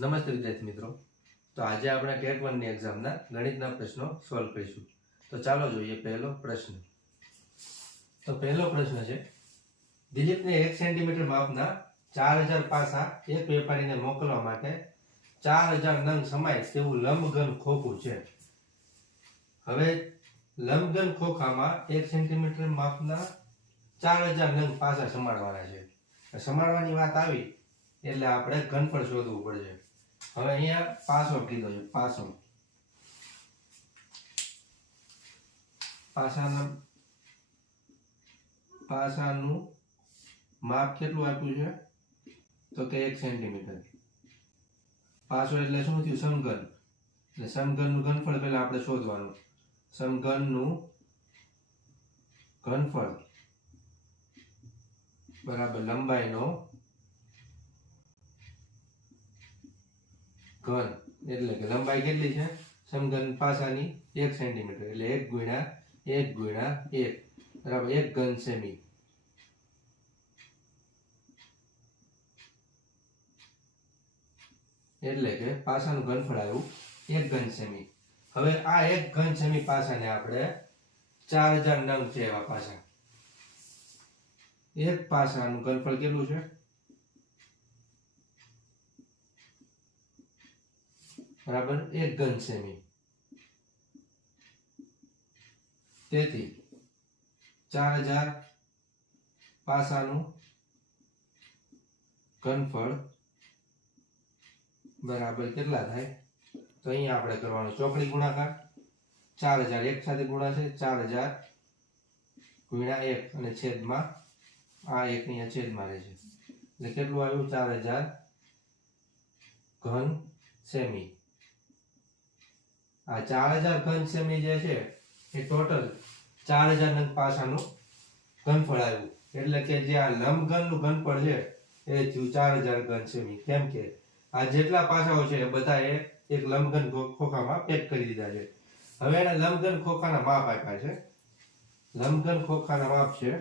નમસ્તે વિદ્યાર્થી મિત્રો, તો આજે આપણે ટેટ 1 ની એક્ઝામના ગણિતના પ્રશ્નો સોલ્વ કરીશું. તો ચાલો જોઈએ પહેલો પ્રશ્ન. તો પહેલો પ્રશ્ન છે, દિલીપને 1 સેન્ટીમીટર માપના 4000 પાસા એક વેપારીને મોકલવા માટે 4000 નંગ સમાય તેવું લંબઘન ખોખું છે. હવે લંબઘન ખોખામાં 1 સેન્ટીમીટર માપના 4000 નંગ પાસા સમાડવાના છે. સમાડવાની વાત આવી એટલે આપણે ઘનફળ શોધવું પડશે. હવે અહીંયા પાસો કીધો છે, પાસાનું માપ કેટલું આપ્યું છે? તો કે 1 સેન્ટીમીટર. પાસો એટલે શું થયું? સમઘન. એટલે સમઘનનું ઘનફળ પહેલા આપણે શોધવાનું. સમઘનનું ઘનફળ બરાબર લંબાઈનો ઘન. એટલે કે લંબાઈ કેટલી છે સમઘન પાસાની? 1 સેન્ટીમીટર. એટલે 1 ગુણ્યા 1 ગુણ્યા 1 બરાબર 1 ઘન સેમી. એટલે કે પાસાનું ઘનફળ આવ્યું 1 ઘન સેમી. હવે આ 1 ઘન સેમી પાસાને આપણે 4000 નંગ છે એવા પાસા. એક પાસાનું ઘનફળ કેટલું છે? બરાબર 1 ઘન સેમી. તેથી 4000 પાસાનું ઘનફળ બરાબર કેટલા થાય? તો અહીંયા આપણે કરવાનું ચોકડી ગુણાકાર. 4000 એક સાથે ગુણાશે, 4000 ગુણ્યા 1 અને છેદમાં આ 1 અહીંયા છેદમાં રહેશે. એટલે કેટલું આવ્યું? 4000 ઘન સેમી. આ 4000 ઘન સેમી જે છે એ ટોટલ 4000 નંગ પાસાનું ઘનફળ આવ્યું. એટલે કે જે આ લંબઘનનું ઘનફળ છે એ થયું 4000 ઘન સેમી. કેમ કે આ જેટલા પાસાઓ છે એ બધા એક લંબઘન ખોખામાં પેક કરી દીધા છે. હવે એના લંબઘન ખોખાના માપ આપ્યા છે. લંબઘન ખોખાના માપ છે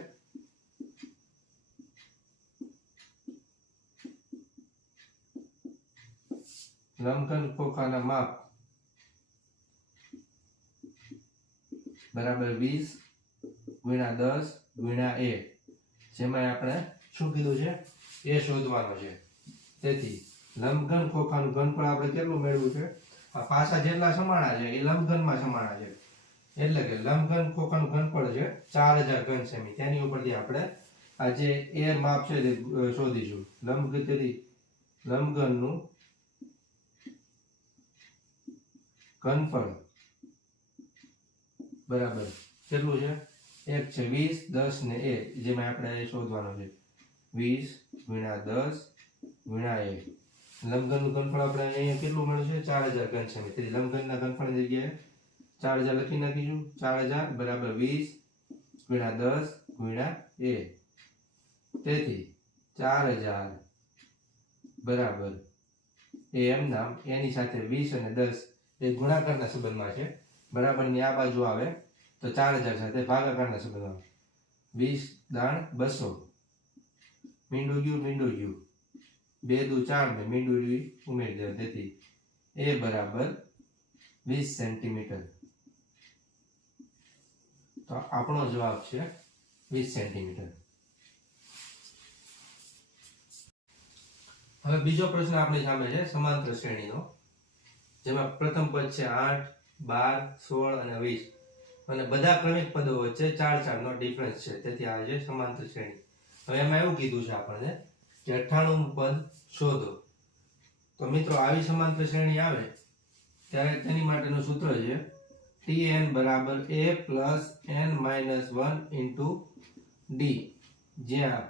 લંબઘન ખોખાના માપ બરાબર 20 ગુણ્યા 10 ગુણ્યા a. જેમાં આપણે શું કીધું છે? એ શોધવાનો છે. તેથી લંબઘન ખોખાનું ઘનફળ આપણે કેટલું મેળવ્યું છે? આ પાસા જેટલા સમાણા છે એ લંબઘનમાં સમાણા છે. એટલે કે લંબઘન ખોખાનું ઘનફળ છે 4000 ઘન સેમી. તેની ઉપરથી આપણે આ જે a માપ છે તે શોધીશું. લંબઘનનું ઘનફળ બરાબર કેટલું છે? 1 છે 20 10 ને a. જેમાં આપણે શોધવાનો છે 20 ગુણ્યા 10 ગુણ્યા a. લંબઘનનું ઘનફળ આપણે અહીંયા કેટલું મળ્યું છે? 4000 ઘન સેમી. તેથી લંબઘનના ઘનફળની જગ્યાએ 4000 લખી નાખીશું. 4000 બરાબર 20 ગુણ્યા 10 ગુણ્યા a. તેથી 4000 બરાબર એ એમ નામ એની સાથે 20 અને 10 એ ગુણાકારના સંબંધમાં છે. બરાબરની આ બાજુ આવે તો 4000 સાથે ભાગાકારના સંબંધમાં. 20 દાણ 200. મીંડું ગયું 2 દુ 4 ને મીંડું ઉમેરી દેવું. તેથી એ બરાબર 20 સેન્ટીમીટર. તો આપણો જવાબ છે 20 સેન્ટીમીટર. હવે બીજો પ્રશ્ન આપણી સામે છે સમાંતર શ્રેણીનો. જેમાં પ્રથમ પદ છે 8 12 16 અને 20 અને બધા ક્રમિક પદો વચ્ચે 4 નો ડિફરન્સ છે. તેથી આ છે સમાંતર શ્રેણી. હવે એમાં એવું કીધું છે આપણને કે 98મું પદ શોધો. તો મિત્રો આવી સમાંતર શ્રેણી આવે ત્યારે તેની માટેનું સૂત્ર છે Tn બરાબર a plus n minus 1 into d, જ્યાં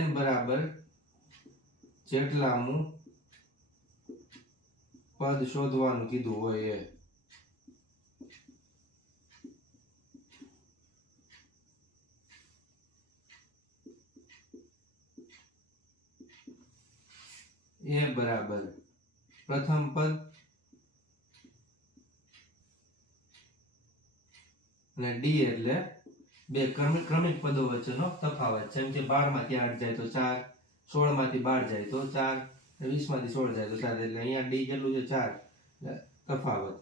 n બરાબર જેટલામું પદ શોધવાનું કીધું હોય એ. એ બરાબર પ્રથમ પદ અને ડી એટલે બે ક્રમિક પદો વચ્ચેનો તફાવત. જેમ કે 12 માંથી 8 જાય તો 4, 16 માંથી 12 જાય તો 4, 20 માંથી 16 જાય તો 7 એટલે અહીંયા ડી કેટલું છે 4 તફાવત.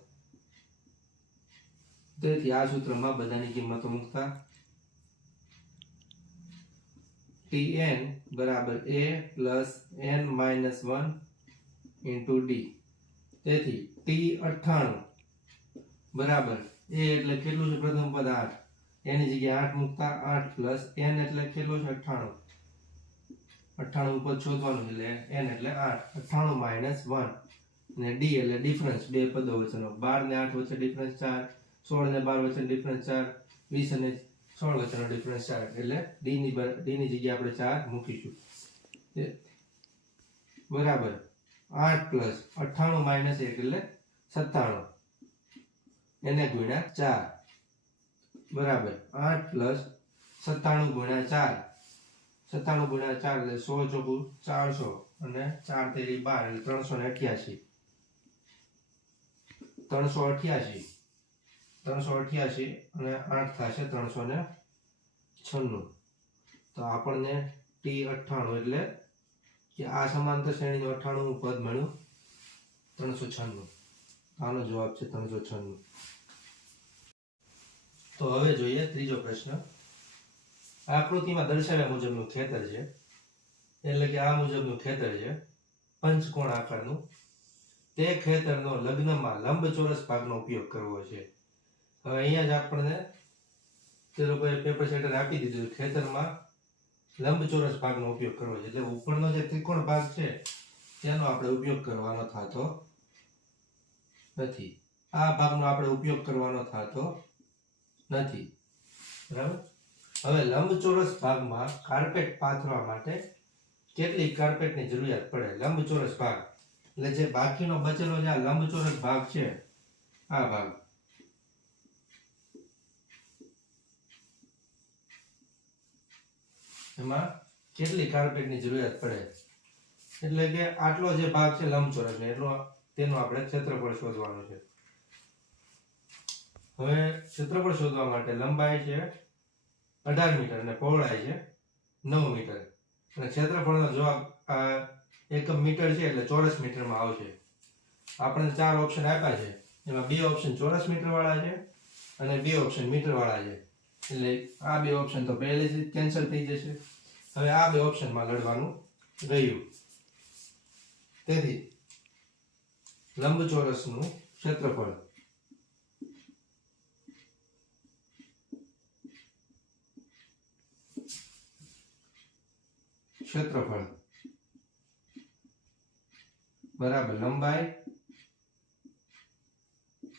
તેથી આ સૂત્રમાં બધાની કિંમતો મૂકતા Tn બરાબર a plus n minus 1 into D. તેથી T98 બરાબર a એટલે કેટલું છે પ્રથમ પદ 8 એની જગ્યાએ 8 મૂકતા 8 પ્લસ n એટલે કેટલું છે 98. 98 પદ શોધવાનું એટલે n એટલે 8 98 માઇનસ 1 અને d એટલે ડિફરન્સ બે પદો વચ્ચેનો 12 ને 8 વચ્ચે ડિફરન્સ 4 16 ને 12 વચ્ચે ડિફરન્સ 4 20 અને 16 વચ્ચેનો ડિફરન્સ 4 એટલે d ની જગ્યાએ આપણે 4 મૂકીશું. બરાબર 8 પ્લસ 98 માઇનસ 1 એટલે 97 એને ગુણ્યા 4 બરાબર 8 પ્લસ 97 ગુણ્યા 4 97 ગુણ્યા 4 એટલે 100 ચોકુ 400 અને 4 તેરી 12 એટલે 388 388 અને 8 થશે 396. તો આપણને T98 એટલે કે આ સમાંતર શ્રેણીનું 98મું પદ મળ્યું 396. આનો જવાબ છે 396. તો હવે જોઈએ ત્રીજો પ્રશ્ન. આકૃતિમાં દર્શાવ્યા મુજબનું ખેતર છે, એટલે કે આ મુજબનું ખેતર છે પંચકોણ આકારનું. તે ખેતરનો લગ્નમાં લંબચોરસ ભાગનો ઉપયોગ કરવો છે. હવે અહીંયા જ આપણને તે લોકોએ પેપર સેટર આપી દીધું ખેતરમાં લંબચોરસ ભાગનો ઉપયોગ કરવો છે, એટલે ઉપરનો જે ત્રિકોણ ભાગ છે તેનો આપણે ઉપયોગ કરવાનો થતો નથી. આ ભાગનો આપણે ઉપયોગ કરવાનો થતો નથી. બરાબર. હવે લંબચોરસ ભાગમાં કાર્પેટ પાથરવા માટે કેટલી કાર્પેટની જરૂરિયાત પડે? લંબચોરસ ભાગ એટલે જે બાકીનો બચેલો જે આ લંબચોરસ ભાગ છે, આ ભાગ, એમાં કેટલી કાર્પેટની જરૂરિયાત પડે? એટલે કે આટલો જે ભાગ છે લંબચોરસ ને એટલો તેનું આપણે ક્ષેત્રફળ શોધવાનું છે. હવે ક્ષેત્રફળ શોધવા માટે લંબાઈ છે 18 મીટર અને પહોળાઈ છે 9 મીટર અને ક્ષેત્રફળનો જવાબ આ એકમ મીટર છે એટલે ચોરસ મીટરમાં આવશે. આપણે 4 ઓપ્શન આપ્યા છે, એમાં 2 ઓપ્શન ચોરસ મીટર વાળા છે અને 2 ઓપ્શન મીટર વાળા છે, એટલે આ 2 ઓપ્શન તો પહેલેથી જ કેન્સલ થઈ જશે. હવે આ 2 ઓપ્શનમાં લડવાનું રહ્યું. તેથી લંબચોરસનું ક્ષેત્રફળ બરાબર લંબાઈ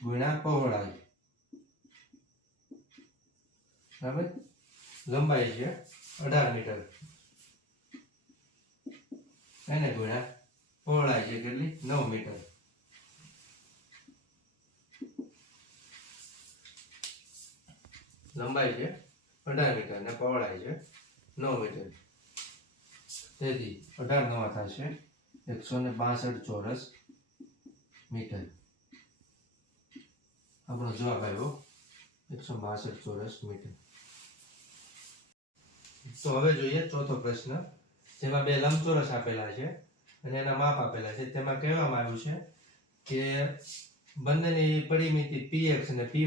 ગુણ્યા પહોળાઈ. બરાબર. લંબાઈ છે 18 મીટર એને ગુણ્યા પહોળાઈ છે કેટલી 9 મીટર. લંબાઈ છે 18 મીટર અને પહોળાઈ છે 9 મીટર. તેથી 18 નવા થશે 162 ચોરસ મીટર. આપણો જવાબ આવ્યો 162 ચોરસ મીટર. તો હવે જોઈએ ચોથો પ્રશ્ન, જેમાં 2 લંબચોરસ આપેલા છે અને એના માપ આપેલા છે. તેમાં કહેવામાં આવ્યું છે કે બંનેની પરિમિતિ px અને py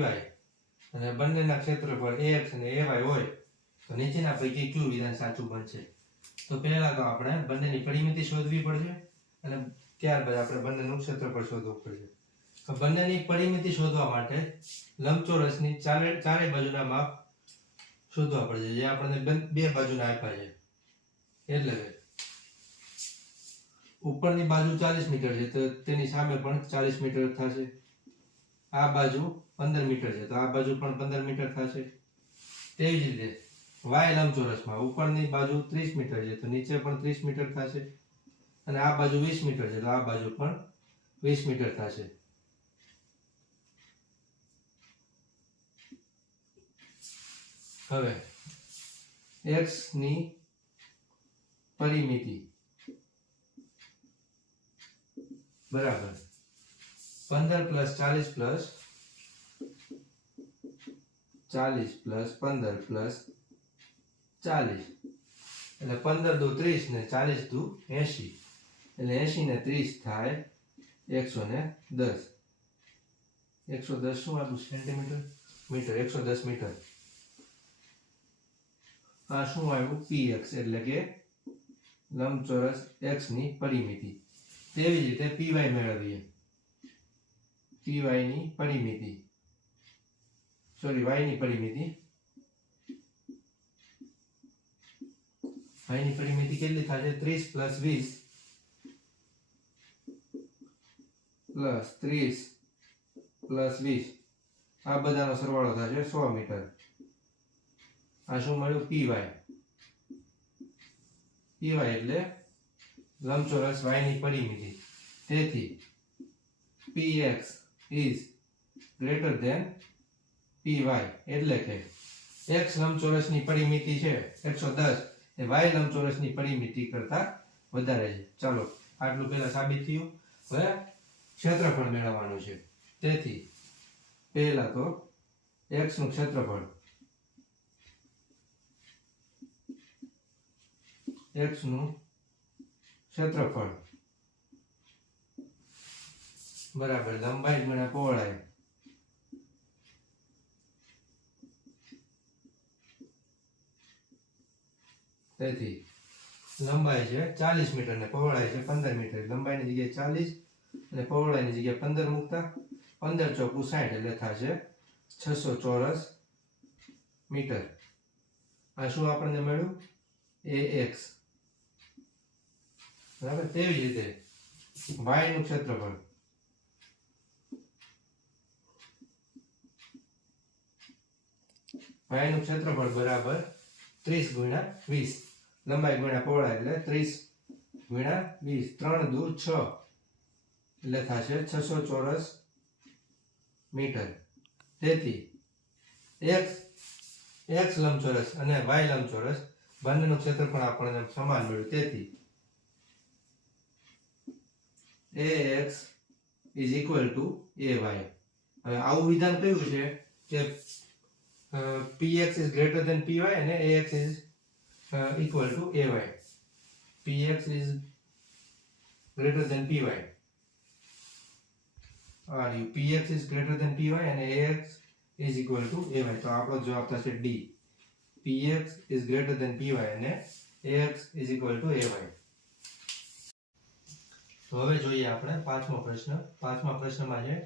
અને બંનેના ક્ષેત્રફળ ax અને ay હોય તો નીચેના પૈકી કયું વિધાન સાચું બનશે? તો પહેલા તો આપણે બંનેની પરિમિતિ શોધવી પડશે અને ત્યારબાદ આપણે બંનેનું ક્ષેત્રફળ શોધવું પડશે. તો બંનેની પરિમિતિ શોધવા માટે લંબચોરસની ચારે બાજુના માપ શોધવા પડશે, જે આપણને 2 બાજુના આપ્યા છે. એટલે ઉપરની બાજુ 40 મીટર છે તો તેની સામે પણ 40 મીટર થશે. આ બાજુ 15 મીટર છે તો આ બાજુ પણ 15 મીટર થશે. તેવી જ રીતે y લંબચોરસમાં ઉપરની બાજુ 30 મીટર છે તો નીચે પણ 30 મીટર થશે અને આ બાજુ 20 મીટર છે તો આ બાજુ પણ 20 મીટર થશે. હવે x ની પરિમિતિ બરાબર 15 પ્લસ 40 પ્લસ 40 પ્લસ 15 પ્લસ 40 એટલે 15 દુ 30 ને 40 દુ 80. એટલે 80 ને 30 થાય 110. 110 શું આવ્યું સેન્ટીમીટર મીટર 110 મીટર. આ શું આવ્યું px એટલે કે લંબચોરસ x ની પરિમિતિ. તેવી જ રીતે py મેળવીએ. py ની પરિમિતિ સોરી y ની પરિમિતિ. y ની પરિમિતિ કેટલી થશે 30 + 20 + 30 + 20 આ બધાનો સરવાળો થશે 100 મીટર. આ શું મળ્યું py. py એટલે લંબચોરસ y ની પરિમિતિ. તેથી px is greater than py એટલે કે x લંબચોરસની પરિમિતિ છે 110 એ y લંબચોરસની પરિમિતિ કરતા વધારે છે. ચાલો આટલું પહેલા સાબિત થયું. હવે ક્ષેત્રફળ મેળવવાનું છે. તેથી પહેલા તો x નું ક્ષેત્રફળ x નું ક્ષેત્રફળ બરાબર લંબાઈ ગુણ્યા પહોળાઈ. તેથી લંબાઈ છે 40 મીટર ને પહોળાઈ છે 15 મીટર. લંબાઈની જગ્યાએ 40 અને પહોળાઈની જગ્યાએ 15 મૂકતા 15 × 4 = 60 એટલે થશે 600 ચોરસ મીટર. આ શું આપણને મળ્યું ax બરાબર. તેવી જ રીતે y નું ક્ષેત્રફળ y નું ક્ષેત્રફળ બરાબર 30 × 20 લંબાઈ ગુણ્યા પહોળાઈ એટલે 30 × 20 3 દૂ 6 એટલે થશે 600 ચોરસ મીટર. તેથી x લંબચોરસ અને y લંબચોરસ બંનેનું ક્ષેત્રફળ આપણને સમાન મળ્યું. તેથી ax is equal to ay. હવે આવું વિધાન કયું છે કે px is greater than py અને ax is equal to ay. px is greater than py. px is greater than py and ax is equal to ay. તો આપણો જવાબ થશે D. px is greater than py and ax is equal to ay. તો હવે જોઈએ આપણે પાંચમો પ્રશ્ન. પાંચમા પ્રશ્નમાં છે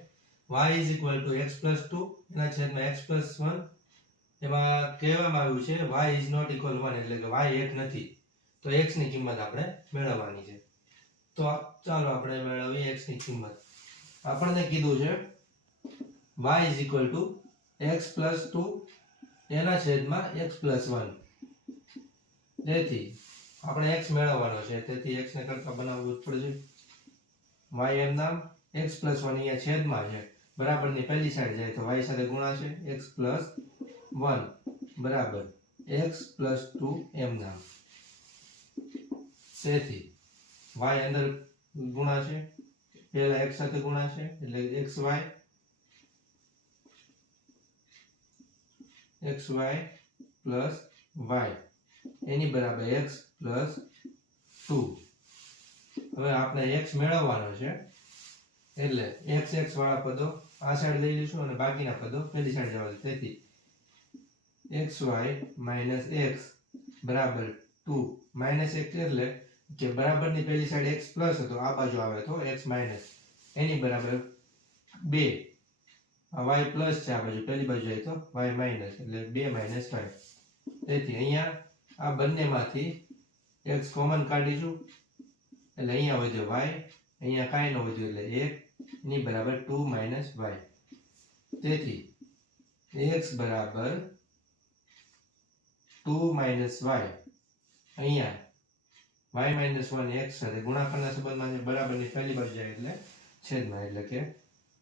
y is equal to x plus 2 એના છેદમાં x plus 1. એમાં કહેવામાં આવ્યું છે y is not equal 1 એટલે કે y એક નથી. તો x ની કિંમત આપણે મેળવવાની છે. તો ચાલો આપણે મેળવીએ x ની કિંમત. આપણને કીધું છે y is equal to x plus 2 એના છેદમાં x plus 1. તેથી આપણે x મેળવવાનો છે. તેથી x ને કરતા બનાવવું પડશે. y એમ નામ x plus 1 અહીંયા છેદમાં છે બરાબરની પહેલી સાઈડ જાય તો y સાથે ગુણાશે x plus 1 બરાબર x plus 2 એમ નામ. તેથી y અંદર ગુણાશે પહેલા x સાથે ગુણાશે એટલે xy plus y એની બરાબર x plus 2. હવે આપણે x મેળવવાનો છે એટલે x વાળા પદો આ સાઈડ લઈ લઈશું અને બાકીના પદો પેલી સાઈડ જવા દે. તેથી xy minus x બરાબર 2 minus x એટલે કે બરાબરની પેલી સાઈડ x પ્લસ હતો આ બાજુ આવે તો x માઈનસ એની બરાબર 2. આ y પ્લસ છે આ બાજુ પેલી બાજુ જાય તો y માઈનસ એટલે 2 minus 5. તેથી અહીંયા આ બંનેમાંથી x કોમન કાઢીશું એટલે અહીંયા વધ્યો y અહીંયા કાંઈ ન વધ્યું એટલે 1 ની બરાબર 2 minus y. તેથી x બરાબર 2 minus y અહીંયા y minus 1 x સાથે ગુણાકારના સંબંધમાં છે બરાબરની પહેલી બાજુ જાય એટલે છેદમાં એટલે કે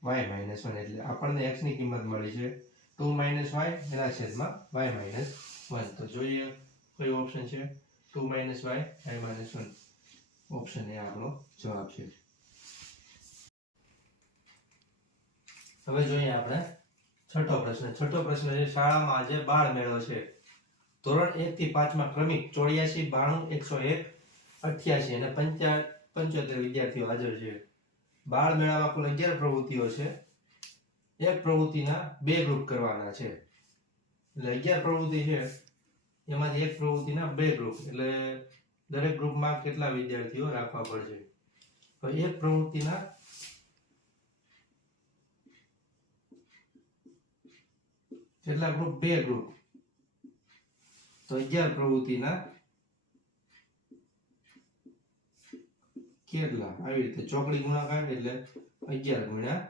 y minus 1 એટલે આપણને x ની કિંમત મળી છે 2 minus y એના છેદમાં y minus 1. તો જોઈએ કયો ઓપ્શન છે 2 minus y minus 1 option A આપણો જવાબ છે. હવે જોઈએ આપણે છઠ્ઠો પ્રશ્ન. છઠ્ઠો પ્રશ્ન છે શાળામાં આજે બાળ મેળો છે. ધોરણ 1 થી 5 માં ક્રમિક 84 92 101 88 અને 75 વિદ્યાર્થીઓ હાજર છે. બાળ મેળામાં કુલ 11 પ્રવૃત્તિઓ છે. એક પ્રવૃત્તિના 2 ગ્રુપ કરવાના છે. એટલે 11 પ્રવૃત્તિ છે એમાંથી એક પ્રવૃત્તિના 2 ગ્રુપ, એટલે દરેક ગ્રુપમાં કેટલા વિદ્યાર્થીઓ રાખવા પડશે? તો એક પ્રવૃત્તિના કેટલા ગ્રુપ? 2 ગ્રુપ. તો 11 પ્રવૃત્તિના કેટલા? આવી રીતે ચોકડી ગુણાકાર એટલે 11 ગુણ્યા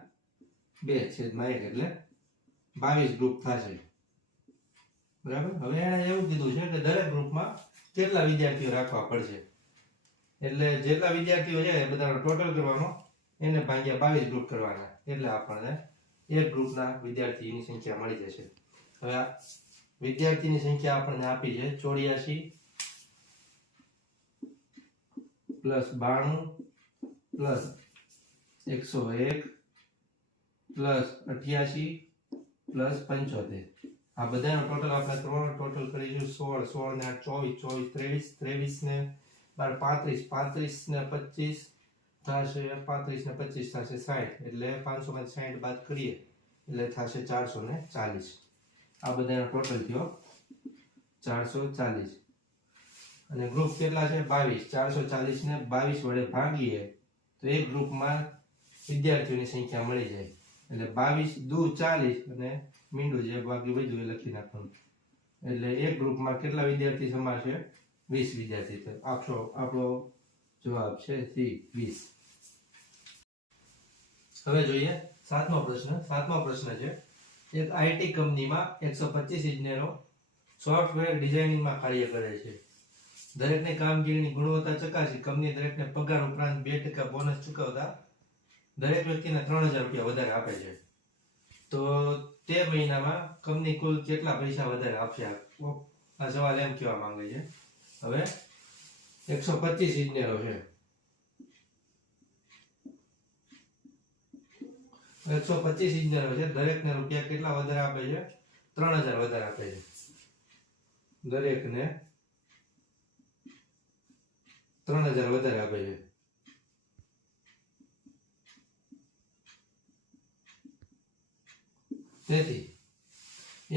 2/1 એટલે 22 ગ્રુપ થશે. બરાબર. હવે એને એવું કીધું છે કે દરેક ગ્રુપમાં કેટલા વિદ્યાર્થીઓ રાખવા પડશે, એટલે જેટલા વિદ્યાર્થીઓ છે એ બધાનો ટોટલ કરવાનો, એને ભાગ્યા 22 ગ્રુપ કરવાના, એટલે આપણને એક ગ્રુપના વિદ્યાર્થીની સંખ્યા મળી જશે. હવે આ વિદ્યાર્થીની સંખ્યા આપણને આપી છે 84 પ્લસ 92 પ્લસ 101 પ્લસ 88 પ્લસ 75. આ બધાનો ટોટલ આપણે કરવાનો. ટોટલ કરીશું 16, 16 ને 8 24, 23, 23 ને 12 35, 35 ને 25 થશે, 35 ને 25 થશે 60, એટલે 500 માંથી 60 બાદ કરીએ એટલે થશે 440. આ બધાનો ટોટલ થયો 440. અને ગ્રુપ કેટલા છે? 22. 440 ને 22 વડે ભાગીએ તો એક ગ્રુપમાં વિદ્યાર્થીઓની સંખ્યા મળી જાય. એટલે 22 દુ 40 અને મીંડું જે બાકી વધ્યું એ લખી નાખવાનું. એટલે એક ગ્રુપમાં કેટલા વિદ્યાર્થી સમાશે? 20 વિદ્યાર્થી. આપણો જવાબ છે સી 20. હવે જોઈએ સાતમો પ્રશ્ન. સાતમો પ્રશ્ન છે એક આઈટી કંપનીમાં 125 ઇજનેરો સોફ્ટવેર ડિઝાઇનિંગમાં કાર્ય કરે છે. દરેકની કામગીરીની ગુણવત્તા ચકાસી કંપની દરેકને પગાર ઉપરાંત 2% બોનસ ચૂકવતા દરેક વ્યક્તિને 3000 રૂપિયા વધારે આપે છે. તો તે મહિનામાં કંપની કુલ કેટલા પૈસા વધારે આપશે? આ સવાલ એમ કહેવા માંગે છે. હવે 125 ઇજનેરો છે, 125 ઇજનેરો છે, દરેકને રૂપિયા કેટલા વધારે આપે છે? 3000 વધારે આપે છે. દરેકને 3000 વધારે આપે છે. તેથી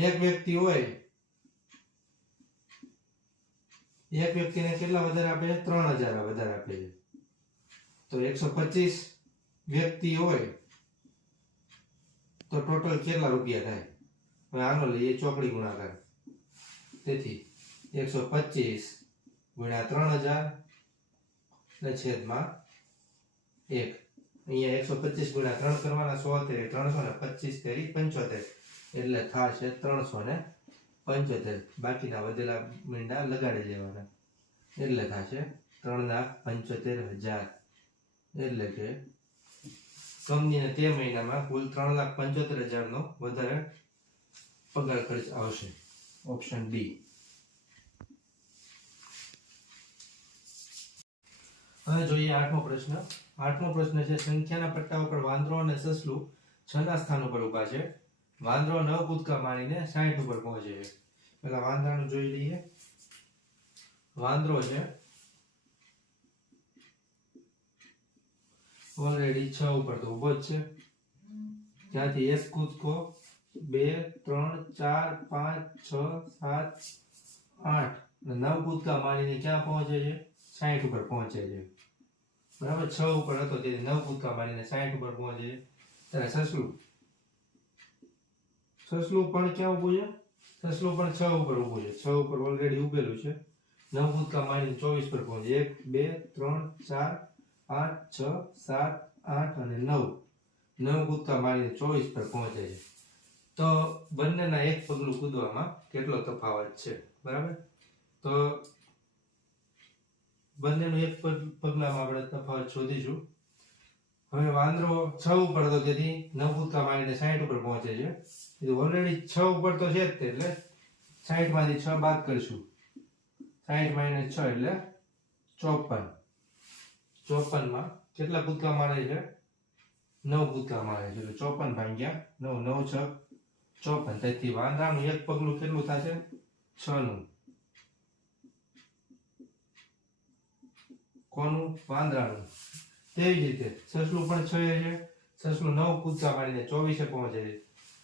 એક વ્યક્તિ હોય, એક વ્યક્તિને કેટલા વધારે આપે છે? 3000 વધારે આપે છે. તો 125 વ્યક્તિ હોય તો ટોટલ કેટલા રૂપિયા થાય? હવે આનો લઈએ ચોકડી ગુણાકાર. તેથી 125 ગુણ્યા 3000 ને છેદમાં 1. અહીંયા 125 ગુણ્યા 3 કરવાના, 100 તેરી 300 ને 25 તેરી 75, એટલે થશે 375. બાકીના વધેલા મીંડા લગાડી દેવાના, એટલે થશે 3,75,000. એટલે કે કંપનીને તે મહિનામાં કુલ 3,75,000 નો વધારે પગાર ખર્ચ આવશે. Option D. હવે જોઈએ આઠમો પ્રશ્ન. આઠમો પ્રશ્ન છે સંખ્યાના પટ્ટા ઉપર વાંદરો અને સસલું 6 ના સ્થાન ઉપર ઊભા છે. વાંદરો 9 કૂદકા મારીને 60 ઉપર પહોંચે છે. પેલા વાંદરાનું જોઈ લઈએ. વાંદરો છે ઓલરેડી 6 ઉપર તો ઊભો જ છે. ત્યાંથી એક કૂદકો 2 3 4 5 6 7 8 અને 9 કૂદકા મારીને ક્યાં પહોંચે છે? 60 ઉપર પહોંચે છે. બરાબર. 6 ઉપર હતો તેથી 9 કૂદકા મારીને 60 ઉપર પહોંચે છે. ત્યારે સસલું પણ ક્યાં ઊભું છે? સસલું પણ 6 ઉપર ઊભું છે. 6 ઉપર ઓલરેડી ઊભેલું છે. 9 કૂદકા મારીને 24 પર પહોંચે. 1 2 3 4 8 6 7 8 અને 9. 9 કૂદકા મારીને 24 પર પહોંચે છે. તો બંનેના એક પગલું કૂદવામાં કેટલો તફાવત છે? બરાબર. તો બંનેનું એક પગલામાં આપણે તફાવત શોધીશું. હવે વાંદરો 6 ઉપર હતો તેથી 9 કૂદકા મારીને 60 ઉપર પહોંચે છે. ઓલરેડી 6 ઉપર તો છે જ તે, એટલે 60 માંથી 6 બાદ કરીશું. 60 માઇનસ 6 એટલે 54. 54 માં કેટલા કૂદકા મારે છે? 9 કૂદકા મારે છે. એટલે 54 ભાગ્યા 9, 9 6 54. તેથી વાંદરાનું એક પગલું કેટલું થશે? 6 નું. કોનું? વાંદરાનું. તેવી જ રીતે સસલું પણ 6 છે, સસલું 9 કૂદકા મારીને 24 પહોંચે છે,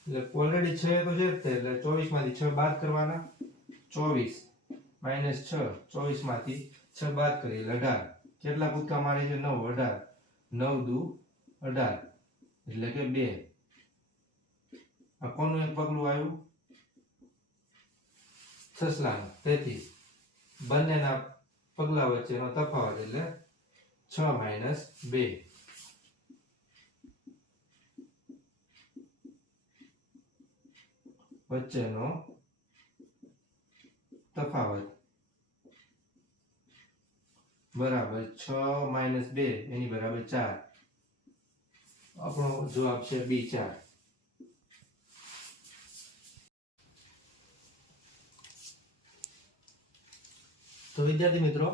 એટલે ઓલરેડી 6 તો છે જ તે, એટલે 24 માંથી 6 બાદ કરવાના, 24 માઇનસ 6, 24 માંથી 6 બાદ કરી 18. કેટલા કૂદકા મારે છે? 9, 18, 9 દુ 18, એટલે કે 2. આ કોનું એક પગલું આવ્યું? સસલાનું. તેથી બંનેના પગલા વચ્ચેનો તફાવત એટલે 6 માઇનસ 2. વચ્ચેનો તફાવત બરાબર 6 માઇનસ 2 એની બરાબર 4. આપણો જવાબ છે B 4. તો વિદ્યાર્થી મિત્રો,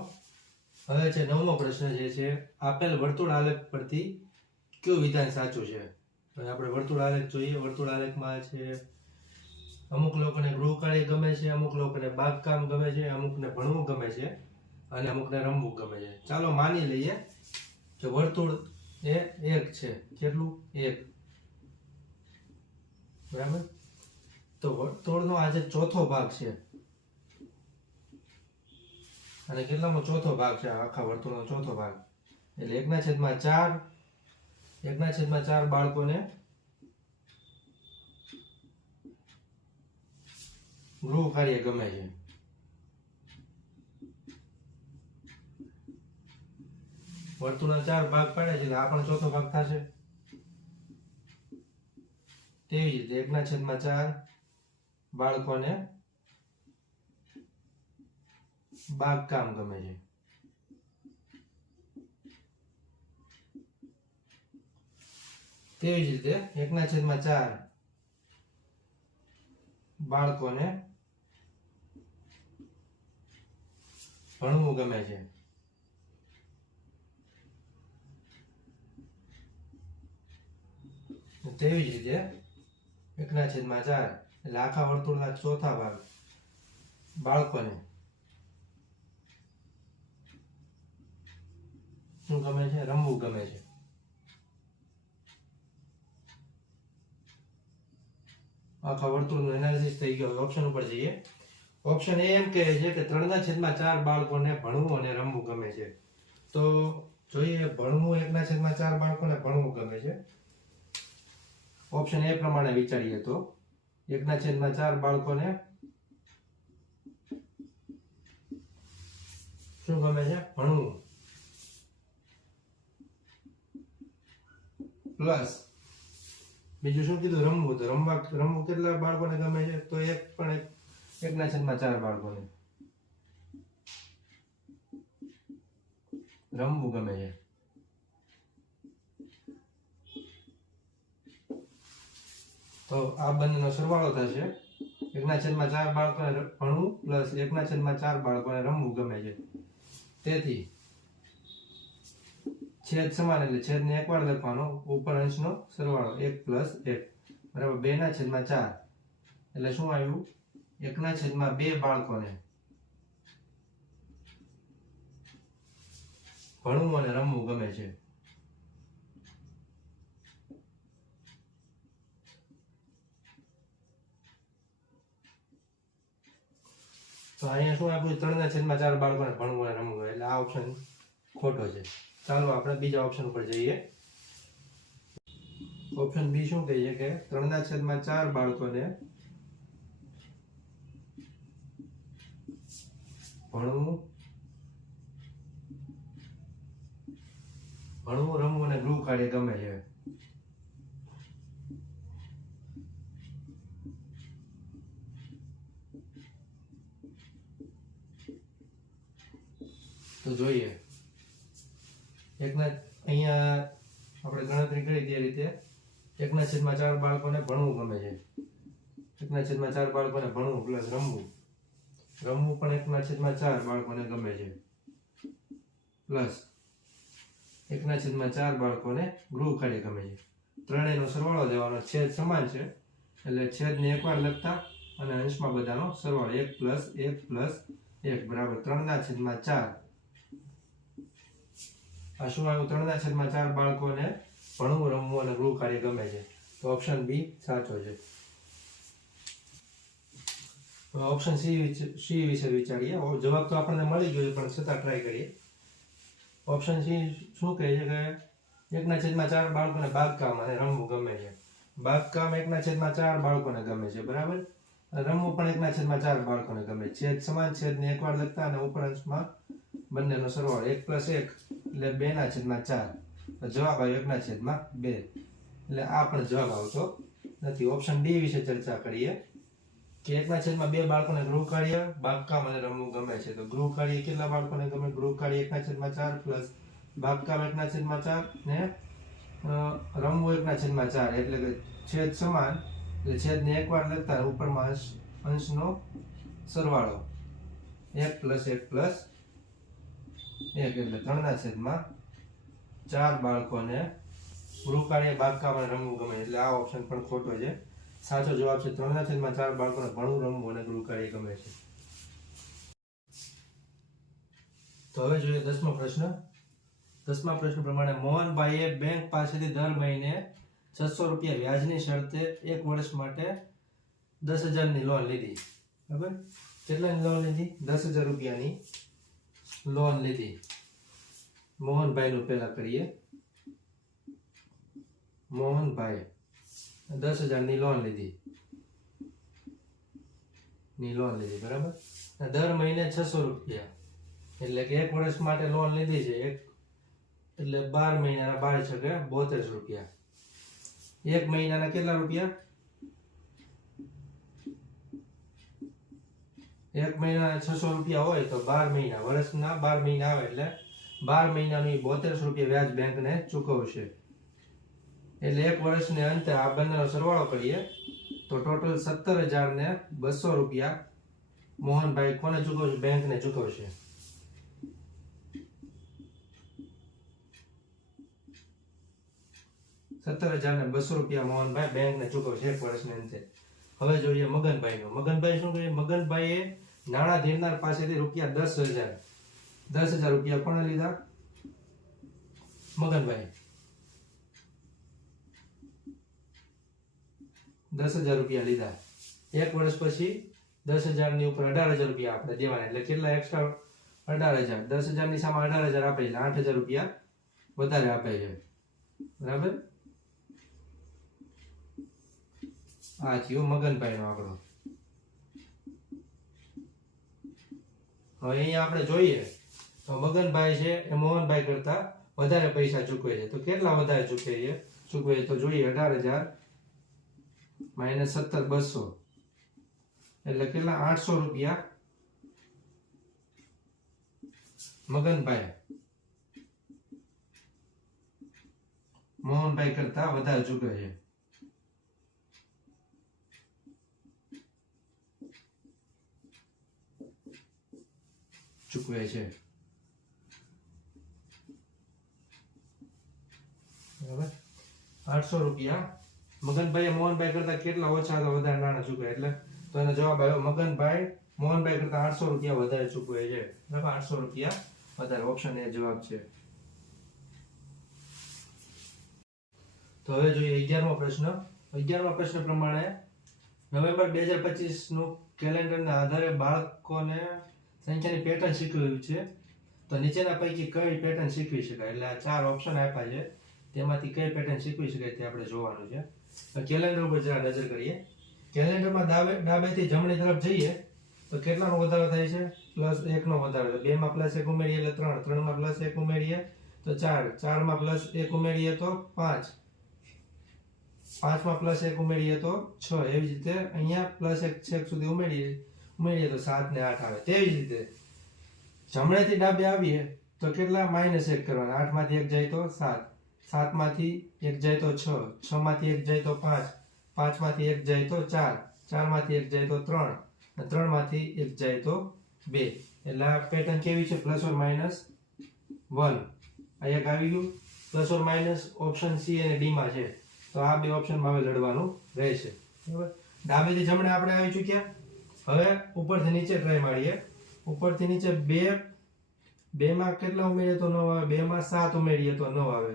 હવે છે 9મો પ્રશ્ન જે છે, આપેલ વર્તુળ આલેખ પરથી કયું વિધાન સાચું છે? હવે આપણે વર્તુળ આલેખ જોઈએ. વર્તુળ આલેખમાં છે અમુક લોકોને ગૃહકાર્ય ગમે છે, અમુક લોકોને બાગકામ ગમે છે, અમુકને ભણવું ગમે છે અને અમુકને રમવું ગમે છે. ચાલો માની લઈએ કે વર્તુળ એ 1 છે. કેટલું? 1. બરાબર. તો વર્તુળનો આજે ચોથો ભાગ છે, અને કેટલામો? ચોથો ભાગ છે. આખા વર્તુળનો ચોથો ભાગ, એટલે 1/4. 1/4 બાળકોને ગૃહ કાર્ય ગમે છે. વર્તુળના 4 ભાગ પાડ્યા છે, એટલે આ પણ ચોથો ભાગ થશે. તેવી જ રીતે 1/4 બાળકોને બાગકામ ગમે છે. તેવી જ રીતે 1/4 બાળકોને ભણવું ગમે છે. તેવી જ રીતે 1/4 એટલે આખા વર્તુળના ચોથા ભાગ બાળકોને શું ગમે છે? રમવું ગમે છે. આખા વર્તુળનું એનાલિસિસ થઈ ગયો. ઓપ્શન ઉપર જઈએ. ઓપ્શન એ એમ કહે છે કે 3/4 બાળકોને ભણવું અને રમવું ગમે છે. તો જોઈએ, ભણવું 1/4 બાળકોને ભણવું ગમે છે. ઓપ્શન એ પ્રમાણે વિચારીએ તો 1/4 બાળકોને શું ગમે છે? ભણવું. પ્લસ બીજું શું કીધું? રમવું. તો રમવું કેટલા બાળકોને ગમે છે? તો 1/4 બાળકોને રમવું ગમે છે. તો આ બંનેનો સરવાળો થશે 1/4 બાળકોને ભણવું પ્લસ 1/4 બાળકોને રમવું ગમે છે. તેથી છેદ સમાન, એટલે છેદને એકવાર લખવાનો, ઉપર અંશનો સરવાળો 1 પ્લસ 1 બરાબર 2/4. એટલે શું આવ્યું? 1/2 બાળકોને ભણવું અને રમવું ગમે છે. તો અહીંયા શું આપ્યું? 3/4 બાળકોને ભણવું અને રમવું, એટલે આ ઓપ્શન ખોટો છે. ચાલો આપણે બીજા ઓપ્શન ઉપર જઈએ. ઓપ્શન બી શું કહે છે કે 3/4 બાળકોને ભણવું, રમવું અને ગૃહ કાર્ય ગમે છે. તો જોઈએ, અહીંયા આપણે ગણતરી કરી તે રીતે 1/4 બાળકોને ભણવું ગમે છે. 1/4 બાળકોને ભણવું પ્લસ રમવું પણ 1/4 બાળકોને ગમે છે, પ્લસ 1/4 બાળકોને ગૃહ કાર્ય ગમે છે. ત્રણેયનો સરવાળો લેવાનો, છેદ સમાન છે એટલે છેદને એકવાર લખતા અને અંશમાં બધાનો સરવાળો 1 પ્લસ 1 પ્લસ 1 બરાબર 3/4 આ શું આવ્યું? 3/4 બાળકોને ભણવું, રમવું અને ગૃહ કાર્ય ગમે છે. તો ઓપ્શન બી સાચો છે. ઓપ્શન સી વિશે વિચારીએ. જવાબ તો આપણને મળી ગયો છે પણ છતાં ટ્રાય કરીએ. ઓપ્શન સી શું કહે છે કે 1/4 બાળકોને બાગકામ અને રમવું ગમે છે. બાગકામ 1/4 બાળકોને ગમે છે, બરાબર. રમવું પણ 1/4 બાળકોને ગમે. છેદ સમાન, છેદને એકવાર લખતા અને ઉપર અંશમાં બંનેનો સરવાળો 1 + 1 એટલે 2/4. તો જવાબ આવ્યો 1/2. એટલે આ પણ જવાબ આવતો નથી. ઓપ્શન ડી વિશે ચર્ચા કરીએ કે 1/2 બાળકોને ગૃહ કાર્ય, બાગકામ અને રમવું ગમે છે. તો ગૃહ કાર્ય કેટલા બાળકોને ગમે? ગૃહ કાર્ય 1/4 પ્લસ બાગકામ 1/4 ને રમવું 1/4 એટલે કે છેદ સમાન એટલે છેદને એકવાર લખતા ઉપરમાં અંશનો સરવાળો 1 + 1 + 1 એટલે 3/4 બાળકોને ગૃહ કાર્ય, બાગકામ અને રમવું ગમે. એટલે આ ઓપ્શન પણ ખોટો છે. સાચો જવાબ છે 3/4 બાળકોને ભણવું, રમવું અને ગૃહ કાર્ય ગમે છે. તો હવે જોઈએ 10મો પ્રશ્ન. 10મા પ્રશ્ન પ્રમાણે મોહનભાઈએ બેંક પાસેથી દર મહિને 600 રૂપિયા વ્યાજની શરતે 1 વર્ષ માટે 10,000 ની લોન લીધી. બરાબર? કેટલાની લોન લીધી? 10,000 રૂપિયાની લોન લીધી. મોહનભાઈનું પહેલા કરીએ. મોહનભાઈ 10,000 ની લોન લીધી. બરાબર? દર મહિને 600 રૂપિયા એટલે કે 1 વર્ષ માટે લોન લીધી છે. એટલે 12 મહિનાના 12 છકે 72 રૂપિયા. 1 મહિનાના કેટલા રૂપિયા? 1 મહિનાના 600 રૂપિયા હોય તો 12 મહિના, વર્ષના 12 મહિના આવે એટલે 12 મહિનાની 72 રૂપિયા વ્યાજ બેંકને ચૂકવશે. એટલે 1 વર્ષને અંતે આ બંનેનો સરવાળો કરીએ તો ટોટલ 17,200 રૂપિયા મોહનભાઈ કોને ચૂકવશે? બેંકને ચૂકવશે. 17,200 રૂપિયા મોહનભાઈ બેંકને ચૂકવશે 1 વર્ષને અંતે. હવે જોઈએ મગનભાઈનું. મગનભાઈ શું કહે? મગનભાઈએ નાણાં ધીરનાર પાસેથી રૂપિયા 10,000 રૂપિયા કોણે લીધા? મગનભાઈ 10,000 રૂપિયા લીધા. 1 વર્ષ પછી 10,000 ની ઉપર 18,000 રૂપિયા આપણે દેવાના. એટલે કેટલા એક્સ્ટ્રા? 18,000. 10,000 ની સામે 18,000 આપે એટલે 8,000 રૂપિયા વધારે આપે છે. બરાબર? આ થયો મગનભાઈનો આંકડો. હવે અહીંયા આપણે જોઈએ તો મગનભાઈ છે એ મોહનભાઈ કરતા વધારે પૈસા ચૂકવે છે. તો કેટલા વધારે ચૂકવે છે તો જોઈએ 18,000 - 17,200 એટલે કેટલા? 800 રૂપિયા મગનભાઈ મોહનભાઈ કરતા વધારે ચૂકવે છે. બરાબર? 800 રૂપિયા મગનભાઈ મોહનભાઈ કરતા કેટલા ઓછા તો વધારે નાણાં ચૂકવે. એટલે તો એનો જવાબ આવ્યો મગનભાઈ મોહનભાઈ કરતા 800 રૂપિયા વધારે ચૂકવે છે. બરાબર? 800 રૂપિયા વધારે. ઓપ્શન એ જવાબ છે. તો હવે જોઈએ 11મો પ્રશ્ન. 11મા પ્રશ્ન પ્રમાણે નવેમ્બર 2025 નું કેલેન્ડરના આધારે બાળકોને સંખ્યાની પેટર્ન શીખવ્યું છે. તો નીચેના પૈકી કઈ પેટર્ન શીખવી શકાય? એટલે આ 4 ઓપ્શન આપ્યા છે. તેમાંથી કઈ પેટર્ન શીખવી શકાય તે આપણે જોવાનું છે. તો કેલેન્ડર ઉપર જરા નજર કરીએ. કેલેન્ડરમાં ડાબેથી જમણી તરફ જઈએ તો કેટલાનો વધારો થાય છે? +1 નો વધારો. 2 માં +1 ઉમેરીએ એટલે 3, 3 માં +1 ઉમેરીએ તો 4, 4 માં +1 ઉમેરીએ તો 5, 5 માં +1 ઉમેરીએ તો 6. એવી જ રીતે અહીંયા +1 છેક સુધી ઉમેરીએ તો 7 ને 8 આવે. તેવી જ રીતે જમણેથી ડાબે આવીએ તો કેટલા? -1 કરવાના. 8 માંથી 1 જાય તો 7, 7 માંથી 1 જાય તો 6, 6 માંથી 1 જાય તો 5, 5 માંથી 1 જાય તો 4, 4 માંથી 1 જાય તો 3, 3 માંથી 1 જાય તો 2. એટલે આ પેટર્ન કેવી છે? +or -1. આ એક આવી ગયું. +or - ઓપ્શન સી અને ડી માં છે. તો આ બે ઓપ્શનમાં હવે લડવાનું રહેશે. બરાબર? ડાબેથી જમણે આપણે આવી ચૂક્યા. હવે ઉપરથી નીચે ટ્રાય મારીએ. ઉપરથી નીચે 2 માં કેટલા ઉમેરીએ તો 9 આવે, 2 માં 7 ઉમેરીએ તો 9 આવે,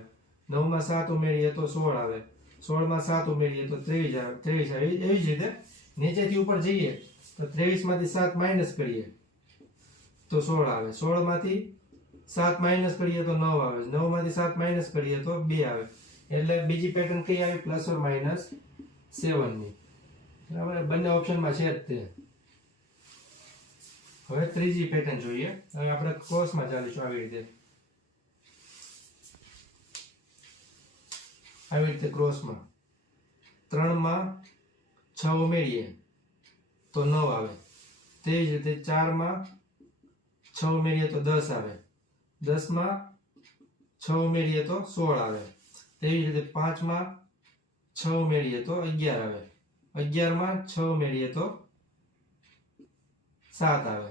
9 માં 7 ઉમેરીએ તો 16 આવે, 16 માં 7 ઉમેરીએ તો 23 આવે, 23 આવે. એવી જ રીતે નીચેથી ઉપર જઈએ તો 23 માંથી 7 માઇનસ કરીએ તો 16 આવે, 16 માંથી 7 માઇનસ કરીએ તો 9 આવે, 9 માંથી 7 માઇનસ કરીએ તો 2 આવે. એટલે બીજી પેટર્ન કઈ આવી? પ્લસ ઓર માઇનસ 7 ની. બરાબર, બંને ઓપ્શનમાં છે જ તે. હવે ત્રીજી પેટર્ન જોઈએ. હવે આપણે ક્રોસમાં ચાલીશું આવી રીતે. આવી રીતે ક્રોસમાં 3 માં 6 ઉમેરીએ તો 9 આવે. તેવી જ રીતે 4 માં 6 ઉમેરીએ તો 10 આવે, 10 માં 6 ઉમેરીએ તો 16 આવે. તેવી જ રીતે 5 માં 6 ઉમેરીએ તો 11 આવે, 11 માં 6 ઉમેરીએ તો 7 આવે,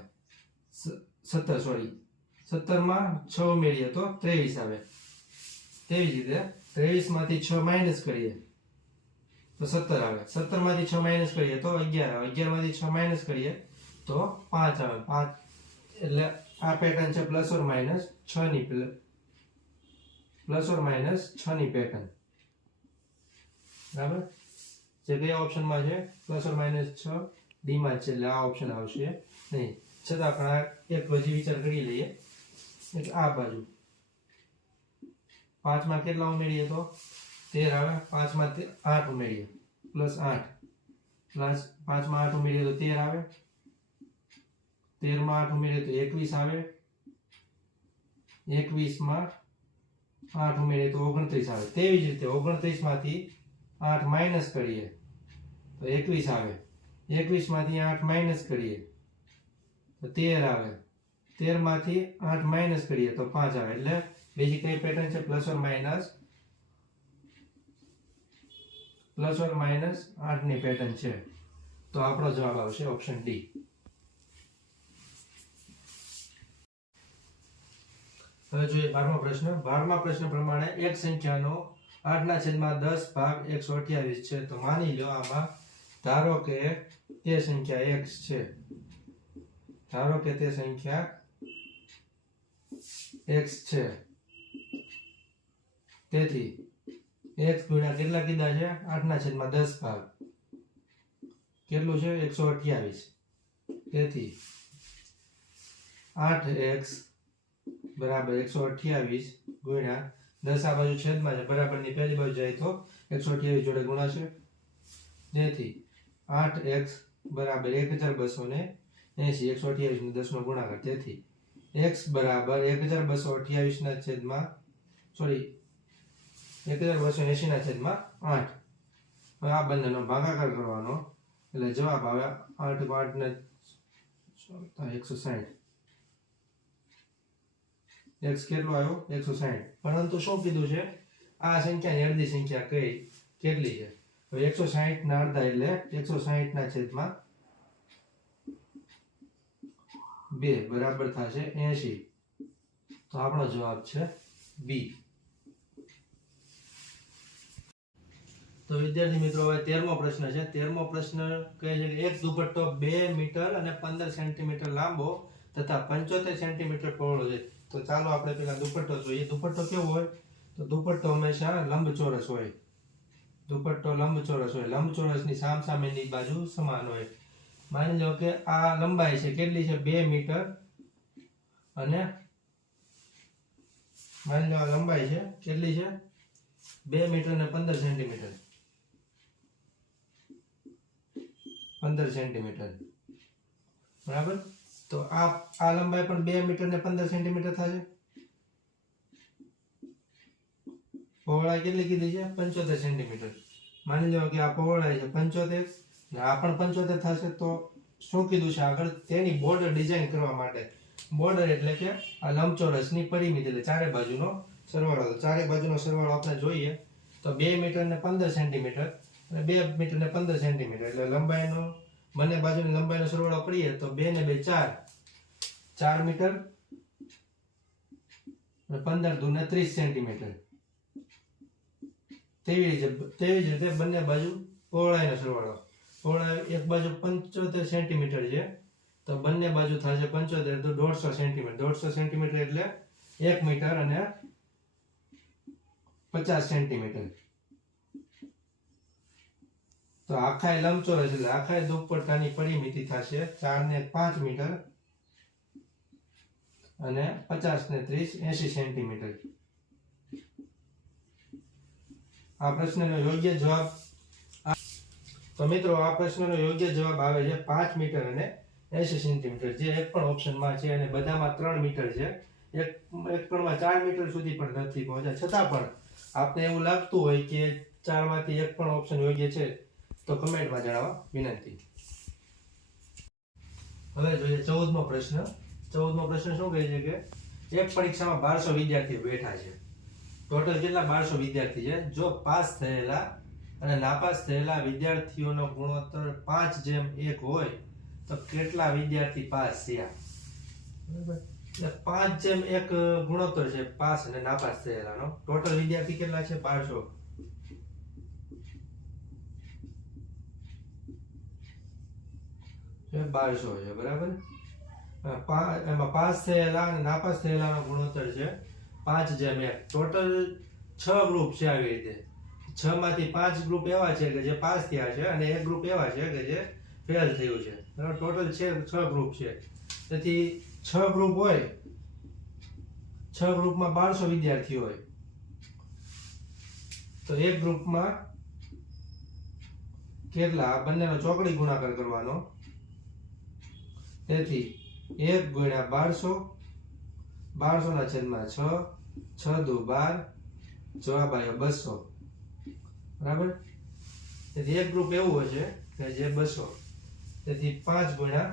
17 માં 6 ઉમેરીએ તો 23 આવે. તેવી જ રીતે 23 માંથી 6 માઇનસ કરીએ તો 17 આવે, 17 માંથી 6 માઇનસ કરીએ તો 11 આવે, 11 માંથી 6 માઇનસ કરીએ તો 5 આવે, 5. એટલે આ પેટર્ન છે પ્લસ ઓર માઇનસ 6 ની, પ્લસ ઓર માઇનસ 6 ની પેટર્ન. બરાબર, જે કયા ઓપ્શનમાં છે? પ્લસ ઓર માઇનસ 6 ડી માં છે, એટલે આ ઓપ્શન આવશે નહીં. છતાં પણ આ એક હજી વિચાર કરી લઈએ. એટલે આ બાજુ 5 માં કેટલા ઉમેરીએ તો 13 આવે, 5 માં 8 ઉમેરીએ પ્લસ 8, પ્લસ 5 માં 8 ઉમેરીએ તો 13 આવે, 13 માં 8 ઉમેરીએ તો 21 આવે, 21 માં 8 ઉમેરીએ તો 29 આવે. તેવી જ રીતે 29 માંથી 8 માઇનસ કરીએ તો 21 આવે, 21 માંથી 8 માઇનસ કરીએ તો 13 આવે, 13 માંથી 8 માઇનસ કરીએ તો 5 આવે. એટલે બીજી કઈ પેટર્ન છે? પ્લસ ઓર માઇનસ 8 ની પેટર્ન છે. તો આપણો જવાબ આવશે ઓપ્શન ડી. હવે જોઈએ 12મો પ્રશ્ન. 12મા પ્રશ્ન પ્રમાણે એક સંખ્યાનો 8/10 ભાગ 128 છે. તો માની લો આમાં ધારો કે તે સંખ્યા x છે, ધારો કે તે સંખ્યા x છે. તેથી x ગુણ્યા કેટલા કીધા છે? 8/10 ભાગ કેટલું છે? 128. તેથી 8x બરાબર 128 ગુણ્યા 10 આ બાજુ છેદમાં છે, બરાબરની પહેલી બાજુ જાય તો 128 જોડે ગુણાશે. જેથી 8x બરાબર 1280, 128 ને 10 નો ગુણાકાર. તેથી x બરાબર 1228 ના છેદમાં 1280 ના છેદમાં 8. હવે આ બંનેનો ભાગાકાર કરવાનો, એટલે જવાબ આવે 8 ને 160. x કેટલો આવ્યો? 160. પરંતુ શું કીધું છે? આ સંખ્યાની અડધી સંખ્યા કેટલી છે? હવે 160 ના અડધા એટલે 160 ના છેદમાં 2 બરાબર થશે 80. તો આપણો જવાબ છે બી. તો વિદ્યાર્થી મિત્રો, હવે 13મો પ્રશ્ન છે. 13મો પ્રશ્ન કહે છે કે એક દુપટ્ટો 2 મીટર અને 15 સેન્ટીમીટર લાંબો તથા 75 સેન્ટીમીટર પહોળો છે. તો ચાલો આપણે પેલા દુપટ્ટો જોઈએ. દુપટ્ટો કેવો હોય? તો દુપટ્ટો હંમેશા લંબચોરસ હોય. દુપટ્ટો લંબચોરસ હોય. લંબચોરસની સામસામેની બાજુ સમાન હોય. માની લો કે આ લંબાઈ છે, કેટલી છે? 2 મીટર અને માની લો આ લંબાઈ છે, કેટલી છે? 2 મીટર અને 15 સેન્ટીમીટર. 15 સેન્ટીમીટર. બરાબર. તો આ લંબાઈ પણ 2 મીટર ને 15 સેન્ટીમીટર થશે. પહોળાઈ કેટલી કીધી છે? 75 સેન્ટીમીટર. માની લો કે આ પહોળાઈ છે 75 ને આ પણ 75 થશે. તો શું કીધું છે આગળ? તેની બોર્ડર ડિઝાઇન કરવા માટે. બોર્ડર એટલે કે આ લંબચોરસની પરિમિતિ, એટલે ચારે બાજુનો સરવાળો. તો ચારે બાજુનો સરવાળો આપણે જોઈએ તો 2 મીટર ને 15 સેન્ટીમીટર અને 2 મીટર ને 15 સેન્ટીમીટર. એટલે લંબાઈનો બંને બાજુની લંબાઈનો સરવાળો કરીએ તો 2 ને 2 4, 4 મીટર અને 15 દુ ને 30 સેન્ટીમીટર. તેવી જ રીતે બંને બાજુ પહોળાઈનો સરવાળો. પહોળાઈ એક બાજુ 75 સેન્ટીમીટર છે, તો બંને બાજુ થશે 75 તો 150 સેન્ટીમીટર. 150 સેન્ટીમીટર એટલે 1 મીટર અને 50 સેન્ટીમીટર. તો આખાય લંબચોરસ એટલે આખાય દુપટ્ટાની પરિમિતિ થશે 4 ને 5 મીટર અને 50 ને 30 80 સેન્ટીમીટર. આ પ્રશ્નનો યોગ્ય જવાબ તો મિત્રો આ પ્રશ્નનો યોગ્ય જવાબ આવે છે 5 મીટર અને 80 સેન્ટીમીટર, જે એક પણ ઓપ્શનમાં છે અને બધામાં 3 મીટર છે. એક પણમાં 4 મીટર સુધી પણ નથી પહોંચ્યા. છતાં પણ આપને એવું લાગતું હોય કે 4 માંથી એક પણ ઓપ્શન યોગ્ય છે તો કમેન્ટમાં જણાવવા વિનંતી. હવે જોઈએ 14મો પ્રશ્ન. 14મો પ્રશ્ન શું કહે છે કે એક પરીક્ષામાં 1200 વિદ્યાર્થીઓ બેઠા છે. ટોટલ કેટલા? 1200 વિદ્યાર્થી છે. જો પાસ થયેલા અને નાપાસ થયેલા વિદ્યાર્થીઓનો ગુણોત્તર 5:1 હોય તો કેટલા વિદ્યાર્થી પાસ થયા? બરાબર, એટલે 5:1 ગુણોત્તર છે પાસ અને નાપાસ થયેલાનો. ટોટલ વિદ્યાર્થી કેટલા છે? 1200. છે 1200 છે, બરાબર. એમાં પાસ થયેલા અને નાપાસ થયેલાનો ગુણોત્તર છે 5:1. ટોટલ 6 ગ્રુપ છે. આવી રીતે 6 માંથી 5 ગ્રુપ એવા છે કે જે પાસ થયા છે અને એક ગ્રુપ એવા છે કે જે ફેલ થયું છે. બરાબર, ટોટલ છે 6 ગ્રુપ છે. તેથી 6 ગ્રુપ હોય, 6 ગ્રુપમાં 1200 વિદ્યાર્થીઓ હોય તો એક ગ્રુપમાં કેટલા? આ બંનેનો ચોકડી ગુણાકાર કરવાનો. તેથી 1 ગુણ્યા 1200, 1200 ના છેદમાં 6, 6 દુ 12, જવાબ આવ્યો 200. બરાબર, તેથી એક ગ્રુપ એવું હશે કે જે 200. તેથી 5 ગુણ્યા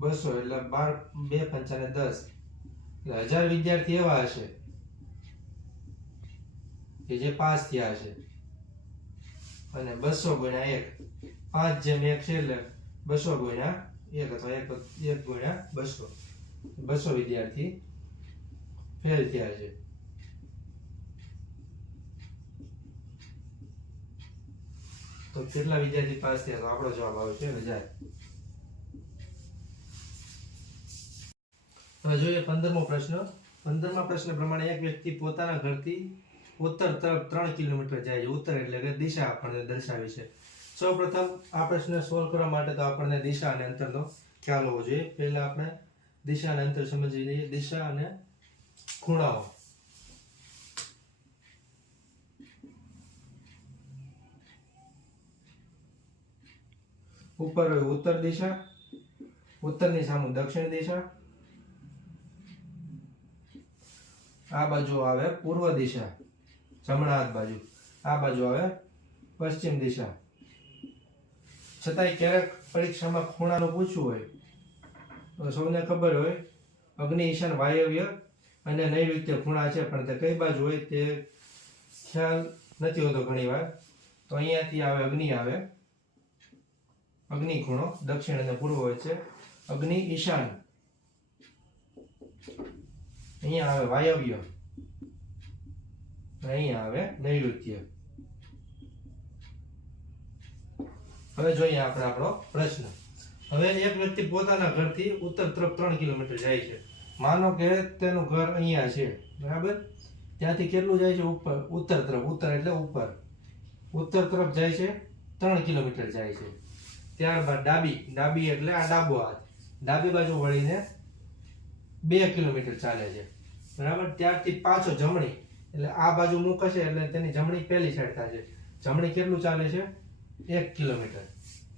200 એટલે 12 2 5 10, એટલે 1000 વિદ્યાર્થી એવા હશે કે જે પાસ થયા હશે. અને 200 ગુણ્યા 1, 5:1 છે એટલે 200 ગુણ્યા 1 અથવા 1 ગુણ્યા 200, 200 વિદ્યાર્થી ફેલ થયા છે. તો કેટલા વિદ્યાર્થી પાસ થયા? તો આપણો જવાબ આવશે 1000. હવે જોઈએ 15મો પ્રશ્ન. 15મા પ્રશ્ન પ્રમાણે એક વ્યક્તિ પોતાના ઘરથી ઉત્તર તરફ 3 કિલોમીટર જાય છે. ઉત્તર એટલે કે દિશા આપણને દર્શાવી છે. સૌપ્રથમ આ પ્રશ્ન સોલ્વ કરવા માટે તો આપણને દિશા અને અંતરનો ખ્યાલ હોવો જોઈએ. પહેલા આપણે દિશા અને અંતર સમજી લઈએ. દિશા અને ખૂણાઓ. ઉપર હોય ઉત્તર દિશા, ઉત્તરની સામે દક્ષિણ દિશા, આ બાજુ આવે પૂર્વ દિશા જમણા હાથ બાજુ, આ બાજુ આવે પશ્ચિમ દિશા. છતાંય ક્યારેક પરીક્ષામાં ખૂણાનું પૂછવું હોય તો સૌને ખબર હોય અગ્નિ, ઈશાન, વાયવ્ય અને નૈઋત્ય ખૂણા છે, પણ તે કઈ બાજુ હોય તે ખ્યાલ નથી હોતો ઘણી વાર. તો અહીંયાથી આવે અગ્નિ, આવે અગ્નિ ખૂણો દક્ષિણ અને પૂર્વ હોય છે. અગ્નિ ઈશાન, અહીંયા આવે વાયવ્ય, અહીંયા આવે નૈઋત્ય. હવે જોઈએ આપણે આપણો પ્રશ્ન. હવે એક વ્યક્તિ પોતાના ઘરથી ઉત્તર તરફ 3 કિલોમીટર જાય છે. માનો કે તેનું ઘર અહીંયા છે, બરાબર. ત્યાંથી કેટલું જાય છે? ઉપર, ઉત્તર તરફ. ઉત્તર એટલે ઉપર. ઉત્તર તરફ જાય છે 3 કિલોમીટર જાય છે. ત્યારબાદ ડાબી એટલે આ ડાબો હાથ, ડાબી બાજુ વળીને 2 કિલોમીટર ચાલે છે, બરાબર. ત્યારથી પાછો જમણી એટલે આ બાજુ મુખ હશે એટલે તેની જમણી પહેલી સાઈડ થશે. જમણી કેટલું ચાલે છે? 1 કિલોમીટર.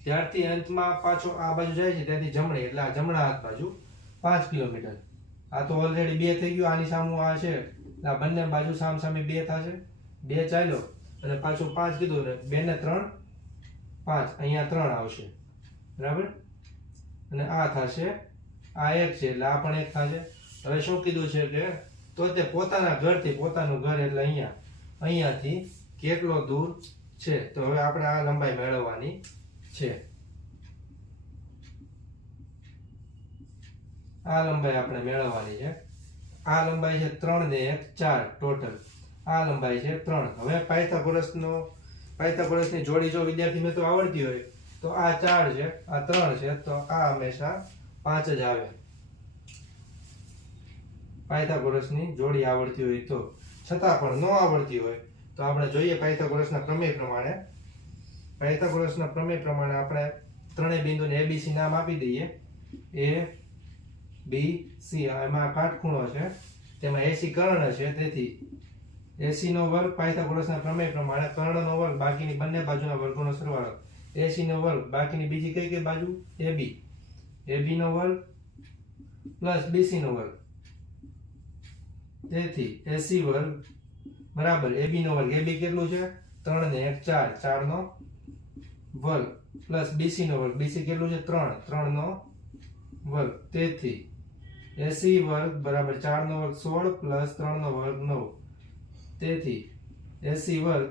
ત્યારથી અંતમાં પાછો આ બાજુ જાય છે, ત્યાંથી જમણી એટલે આ જમણા હાથ બાજુ 5 કિલોમીટર. આ તો ઓલરેડી 2 થઈ ગયું. આની સામું આ છે એટલે આ બંને બાજુ સામે 2 થશે. 2 ચાલ્યો અને પાછું 5 કીધું ને 2 ને 3 5, અહીંયા 3 આવશે, બરાબર. અને આ થશે, આ 1 છે એટલે આ પણ 1 થશે. હવે શું કીધું છે કે તો તે પોતાના ઘરથી, પોતાનું ઘર એટલે અહીંયાથી કેટલો દૂર છે. તો હવે આપણે આ લંબાઈ મેળવવાની છે. આ લંબાઈ આપણે મેળવવાની છે. આ લંબાઈ છે 3 ને 1 4 ટોટલ. આ લંબાઈ છે 3. હવે પાયથાગોરસની જોડી જો વિદ્યાર્થી મિત્રો આવડતી હોય તો આ 4 છે, આ 3 છે, તો આ હંમેશા 5 જ આવે. પાયથાગોરસની જોડી આવડતી હોય તો. છતાં પણ ન આવડતી હોય તો આપણે જોઈએ પાયથાગોરસના પ્રમેય પ્રમાણે. પાયથાગોરસના પ્રમેય પ્રમાણે આપણે ત્રણેય બિંદુને ABC નામ આપી દઈએ. A B C. એમાં કાટખૂણો છે, તેમાં AC કર્ણ છે, તેથી AC નો વર્ગ પાયથાગોરસના પ્રમેય પ્રમાણે કર્ણનો વર્ગ બાકીની બંને બાજુના વર્ગોનો સરવાળો. AC નો વર્ગ બાકીની બીજી કઈ બાજુ AB. AB નો વર્ગ પ્લસ BC નો વર્ગ. તેથી AC વર્ગ બરાબર AB નો વર્ગ. AB કેટલું છે? 3 ને 1 4, 4 નો વર્ગ પ્લસ BC નો વર્ગ. BC કેટલું છે? 3, 3 નો વર્ગ. તેથી AC વર્ગ બરાબર 4 નો વર્ગ 16 પ્લસ 3 નો વર્ગ 9. તેથી AC વર્ગ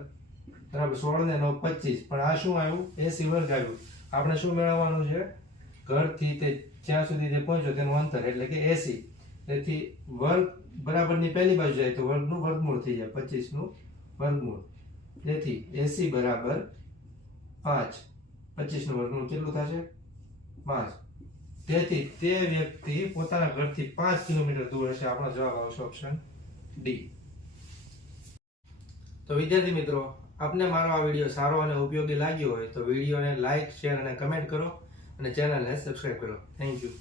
બરાબર 16 ને 9 25. પણ આ શું આવ્યું? AC વર્ગ આવ્યું. આપણે શું મેળવવાનું છે? ઘરથી તે જ્યાં સુધી તે પહોંચ્યો તેનું અંતર, એટલે કે AC. તેથી વર્ગ બરાબરની પહેલી બાજુ જાય તો વર્ગનું વર્ગમૂળ થઈ જાય, 25 નું વર્ગમૂળ. તેથી AC બરાબર 5. 25 નું વર્ગમૂળ કેટલું થશે? 5. તેથી તે વ્યક્તિ પોતાના ઘરથી 5 કિલોમીટર દૂર હશે. આપણો જવાબ આવશે ઓપ્શન ડી. તો વિદ્યાર્થી મિત્રો, આપને મારો આ વિડીયો સારો અને ઉપયોગી લાગ્યો હોય તો વિડીયોને લાઈક, શેર અને કમેન્ટ કરો અને ચેનલને સબસ્ક્રાઇબ કરો. Thank you.